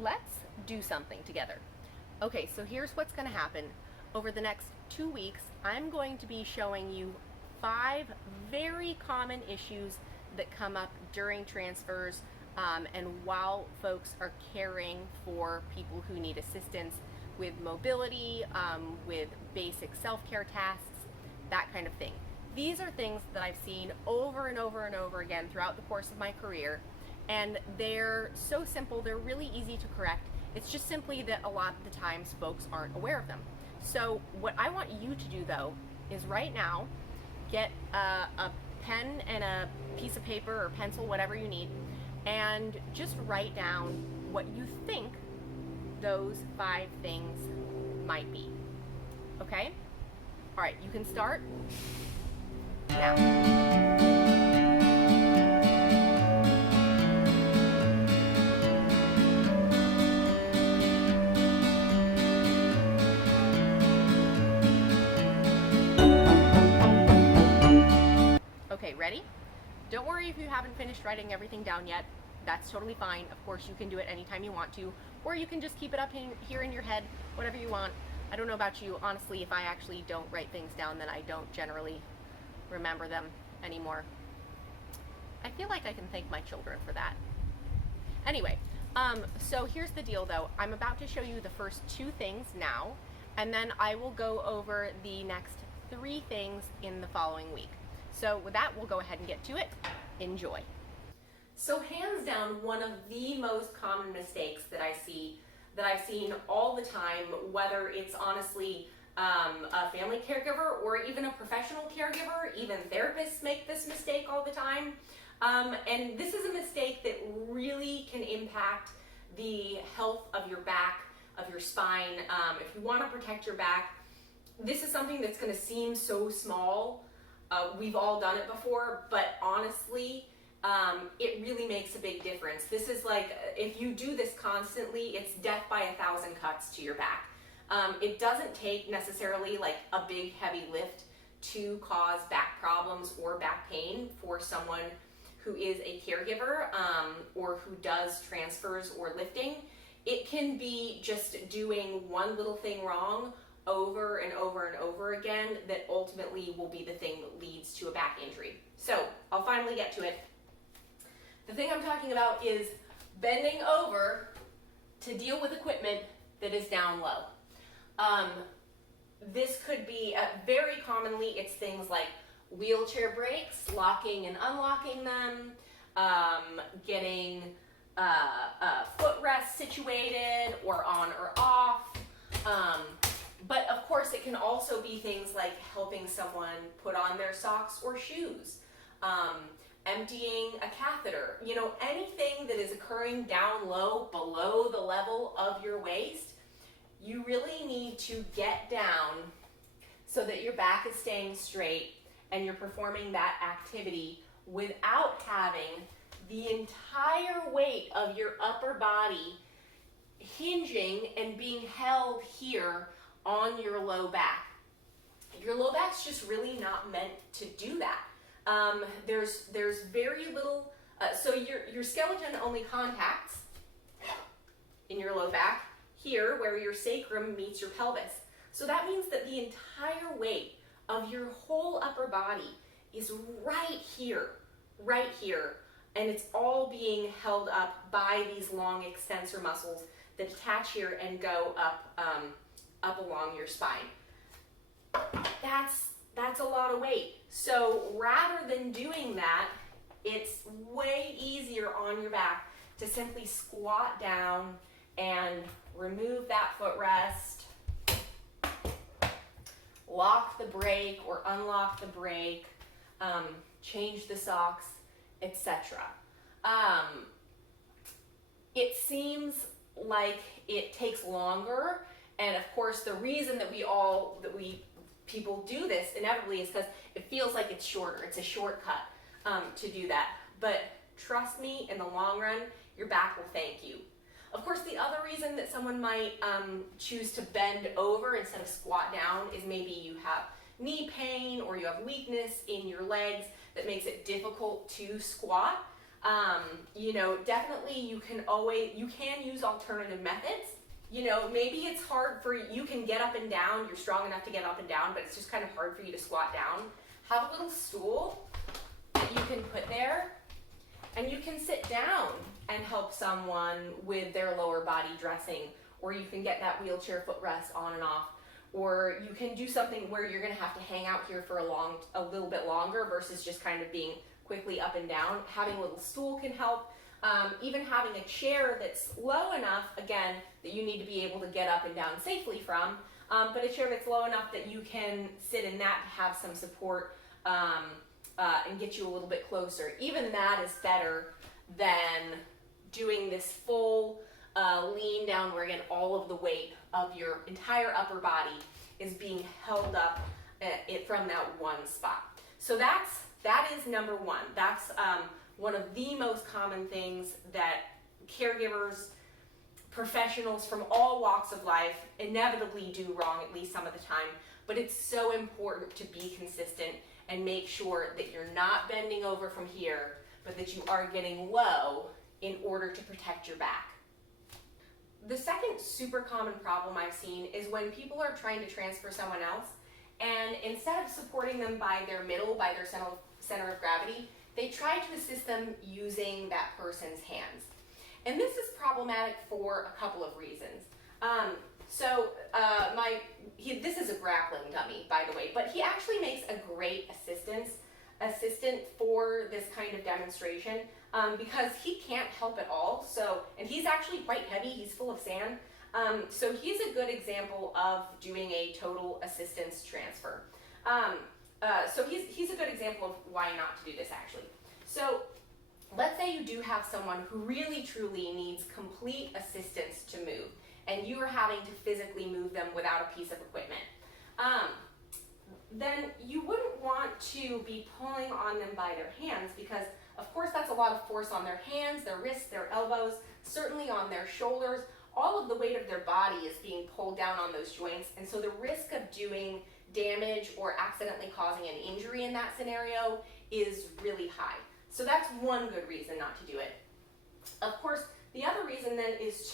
let's do something together. Okay, so here's what's going to happen. Over the next 2 weeks, I'm going to be showing you 5 very common issues that come up during transfers and while folks are caring for people who need assistance with mobility, with basic self-care tasks, that kind of thing. These are things that I've seen over and over and over again throughout the course of my career, and they're so simple, they're really easy to correct. It's just simply that a lot of the times folks aren't aware of them. So what I want you to do though is right now get a pen and a piece of paper or pencil, whatever you need, and just write down what you think those 5 things might be. Okay? All right, you can start now. Okay, ready? Don't worry if you haven't finished writing everything down yet. That's totally fine. Of course, you can do it anytime you want to, or you can just keep it up here in your head, whatever you want. I don't know about you. Honestly, if I actually don't write things down, then I don't generally remember them anymore. I feel like I can thank my children for that. Anyway, so here's the deal though. I'm about to show you the first 2 things now, and then I will go over the next 3 things in the following week. So with that, we'll go ahead and get to it. Enjoy. So hands down, one of the most common mistakes that I've seen all the time, whether it's honestly a family caregiver or even a professional caregiver, even therapists make this mistake all the time. And this is a mistake that really can impact the health of your back, of your spine. If you want to protect your back, this is something that's going to seem so small. We've all done it before, but honestly, it really makes a big difference. This is like, if you do this constantly, it's death by 1,000 cuts to your back. It doesn't take necessarily like a big heavy lift to cause back problems or back pain for someone who is a caregiver or who does transfers or lifting. It can be just doing one little thing wrong over and over and over again that ultimately will be the thing that leads to a back injury. So I'll finally get to it. The thing I'm talking about is bending over to deal with equipment that is down low. This could be, very commonly, it's things like wheelchair brakes, locking and unlocking them, getting a footrest situated or on or off. But of course, it can also be things like helping someone put on their socks or shoes, emptying a catheter, anything that is occurring down low, below the level of your waist. You really need to get down so that your back is staying straight and you're performing that activity without having the entire weight of your upper body hinging and being held here on your low back. Your low back's just really not meant to do that. There's very little, so your skeleton only contacts in your low back here where your sacrum meets your pelvis. So that means that the entire weight of your whole upper body is right here, and it's all being held up by these long extensor muscles that attach here and go up along your spine. That's a lot of weight. So rather than doing that, it's way easier on your back to simply squat down and remove that footrest, lock the brake or unlock the brake, change the socks, etc. It seems like it takes longer, and of course the reason that people do this inevitably is because it feels like it's shorter. It's a shortcut to do that. But trust me, in the long run, your back will thank you. Of course, the other reason that someone might choose to bend over instead of squat down is maybe you have knee pain or you have weakness in your legs that makes it difficult to squat. You know, definitely you can use alternative methods. You know, maybe it's hard for you can get up and down, you're strong enough to get up and down, but it's just kind of hard for you to squat down. Have a little stool that you can put there, and you can sit down and help someone with their lower body dressing, or you can get that wheelchair footrest on and off, or you can do something where you're going to have to hang out here for a little bit longer versus just kind of being quickly up and down. Having a little stool can help. Even having a chair that's low enough, again, that you need to be able to get up and down safely from, but a chair that's low enough that you can sit in that, have some support, and get you a little bit closer. Even that is better than doing this full lean down where, again, all of the weight of your entire upper body is being held up from that one spot. So that is number one. That's one of the most common things that caregivers, professionals from all walks of life inevitably do wrong at least some of the time, but it's so important to be consistent and make sure that you're not bending over from here, but that you are getting low in order to protect your back. The second super common problem I've seen is when people are trying to transfer someone else, and instead of supporting them by their middle, by their center of gravity, they try to assist them using that person's hands. And this is problematic for a couple of reasons. This is a grappling dummy, by the way, but he actually makes a great assistant for this kind of demonstration because he can't help at all. And he's actually quite heavy, he's full of sand. So he's a good example of doing a total assistance transfer. So he's a good example of why not to do this actually. So let's say you do have someone who really truly needs complete assistance to move, and you are having to physically move them without a piece of equipment. Then you wouldn't want to be pulling on them by their hands because, of course, that's a lot of force on their hands, their wrists, their elbows, certainly on their shoulders. All of the weight of their body is being pulled down on those joints, and so the risk of doing damage or accidentally causing an injury in that scenario is really high. So that's one good reason not to do it. Of course, the other reason then is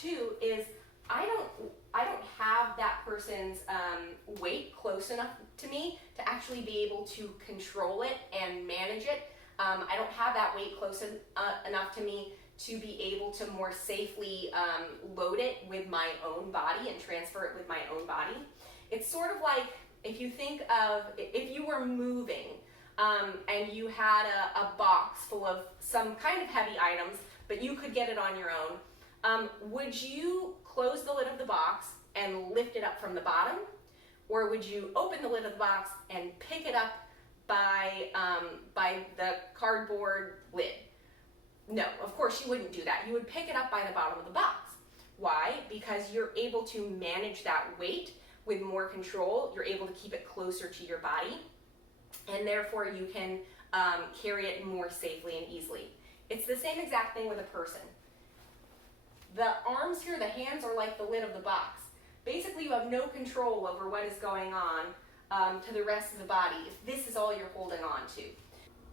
I don't have that person's weight close enough to me to actually be able to control it and manage it. I don't have that weight close enough to me to be able to more safely load it with my own body and transfer it with my own body. It's sort of like if you think of, if you were moving and you had a box full of some kind of heavy items, but you could get it on your own, would you close the lid of the box and lift it up from the bottom? Or would you open the lid of the box and pick it up by the cardboard lid? No, of course you wouldn't do that. You would pick it up by the bottom of the box. Why? Because you're able to manage that weight with more control. You're able to keep it closer to your body, and therefore you can carry it more safely and easily. It's the same exact thing with a person. The arms here, the hands, are like the lid of the box. Basically, you have no control over what is going on to the rest of the body if this is all you're holding on to.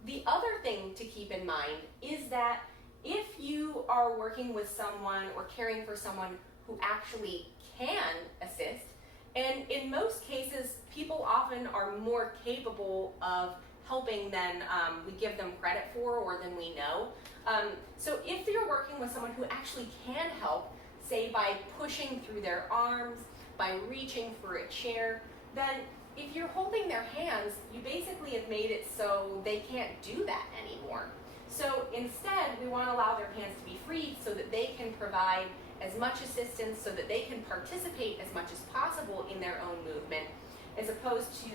The other thing to keep in mind is that if you are working with someone or caring for someone who actually can assist, and in most cases, people often are more capable of helping than we give them credit for or than we know. So if you're working with someone who actually can help, say by pushing through their arms, by reaching for a chair, then if you're holding their hands, you basically have made it so they can't do that anymore. So instead, we want to allow their hands to be free so that they can provide as much assistance, so that they can participate as much as possible in their own movement, as opposed to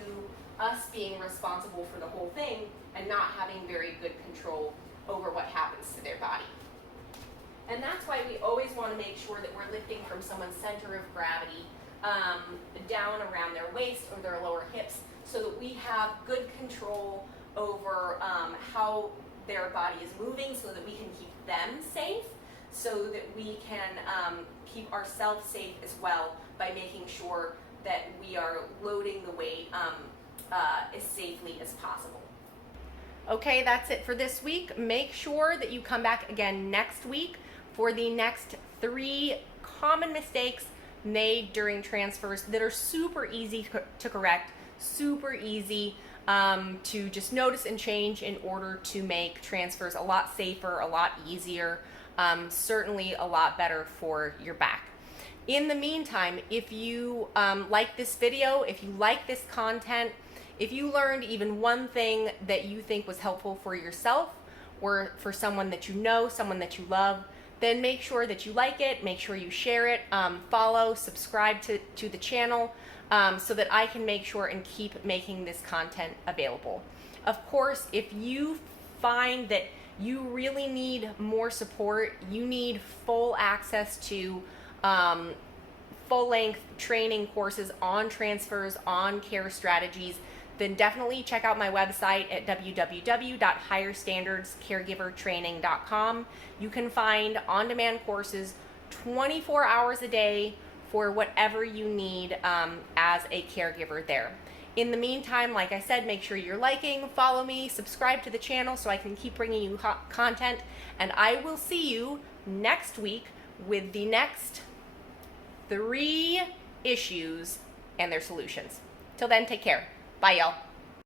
us being responsible for the whole thing and not having very good control over what happens to their body. And that's why we always want to make sure that we're lifting from someone's center of gravity down around their waist or their lower hips, so that we have good control over how their body is moving, so that we can keep them safe, so that we can keep ourselves safe as well by making sure that we are loading the weight as safely as possible. Okay, that's it for this week. Make sure that you come back again next week for the next 3 common mistakes made during transfers that are super easy to correct, super easy to just notice and change in order to make transfers a lot safer, a lot easier, certainly a lot better for your back. In the meantime, if you like this video, if you like this content, if you learned even one thing that you think was helpful for yourself or for someone that you know, someone that you love, then make sure that you like it, make sure you share it, follow, subscribe to the channel so that I can make sure and keep making this content available. Of course, if you find that you really need more support, you need full access to full-length training courses on transfers, on care strategies, then definitely check out my website at www.higherstandardscaregivertraining.com. You can find on-demand courses 24 hours a day for whatever you need as a caregiver there. In the meantime, like I said, make sure you're liking, follow me, subscribe to the channel so I can keep bringing you content, and I will see you next week with the next 3 issues and their solutions. Till then, take care. Bye, y'all.